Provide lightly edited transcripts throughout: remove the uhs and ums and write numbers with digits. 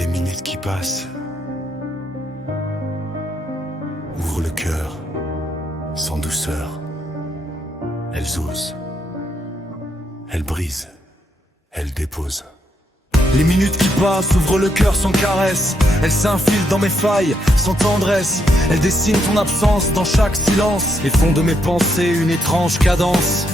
Les minutes qui passent ouvrent le cœur sans douceur. Elles osent, elles brisent, elles déposent. Les minutes qui passent ouvrent le cœur sans caresse. Elles s'infilent dans mes failles sans tendresse. Elles dessinent ton absence dans chaque silence et font de mes pensées une étrange cadence.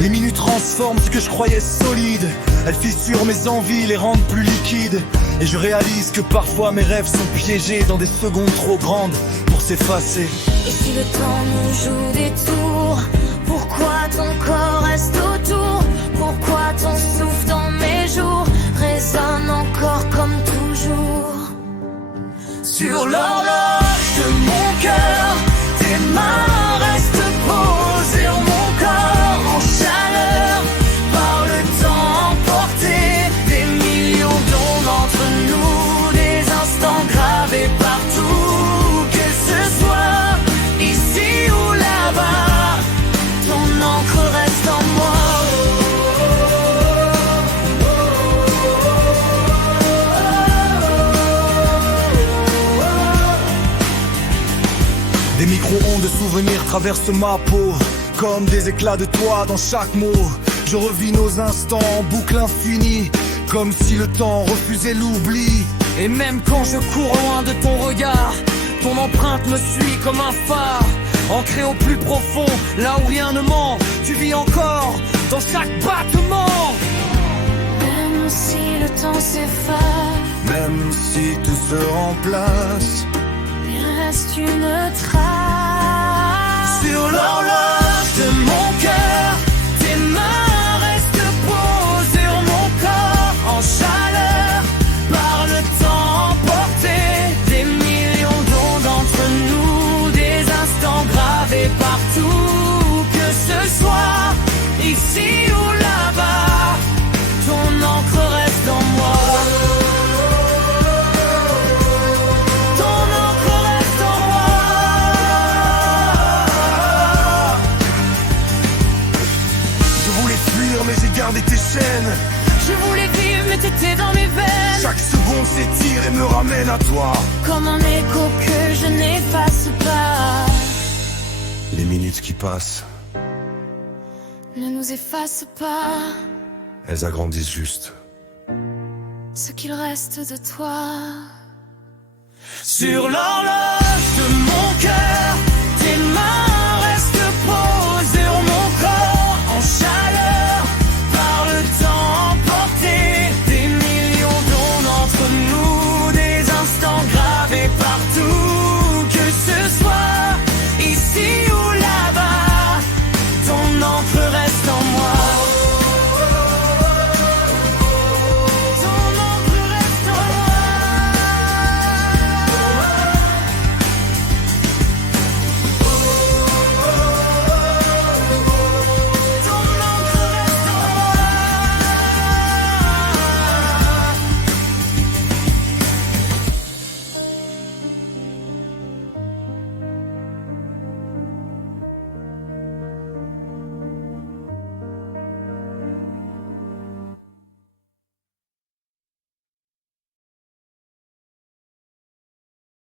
Les minutes transforment ce que je croyais solide. Elles fissurent mes envies, les rendent plus liquides. Et je réalise que parfois mes rêves sont piégés dans des secondes trop grandes pour s'effacer. Et si le temps nous joue des tours, pourquoi ton corps reste autour? Pourquoi ton souffle dans mes jours résonne encore comme toujours? Sur l'horloge de mon cœur, tes mains restent posées sur mon corps en chaleur, par le temps emporté, des millions d'ondes entre nous, des instants gravés partout, que ce soit ici ou là-bas, ton encre reste en moi. Des micro-ondes de souvenirs traversent ma peau, comme des éclats de toi dans chaque mot. Je revis nos instants en boucle infinie, comme si le temps refusait l'oubli. Et même quand je cours loin de ton regard, ton empreinte me suit comme un phare, ancré au plus profond, là où rien ne ment. Tu vis encore dans chaque battement. Même si le temps s'efface, Même si tout se remplace, il reste une trace. sur l'horloge De mon cœur, tes mains restent posées sur mon corps en chaleur, par le temps emporté, des millions d'ondes entre nous, des instants gravés partout, que ce soit ici ou là-bas, ton encre reste en moi. Ton encre reste en moi. je voulais fuir mais j'ai gardé tes chaînes. Je voulais vivre mais t'étais dans mes veines, Chaque seconde s'étire et me ramène à toi. comme un écho que je n'efface pas. Les minutes qui passent, Ne nous efface pas elles agrandissent juste. ce qu'il reste de toi. Sur l'horloge de mon cœur,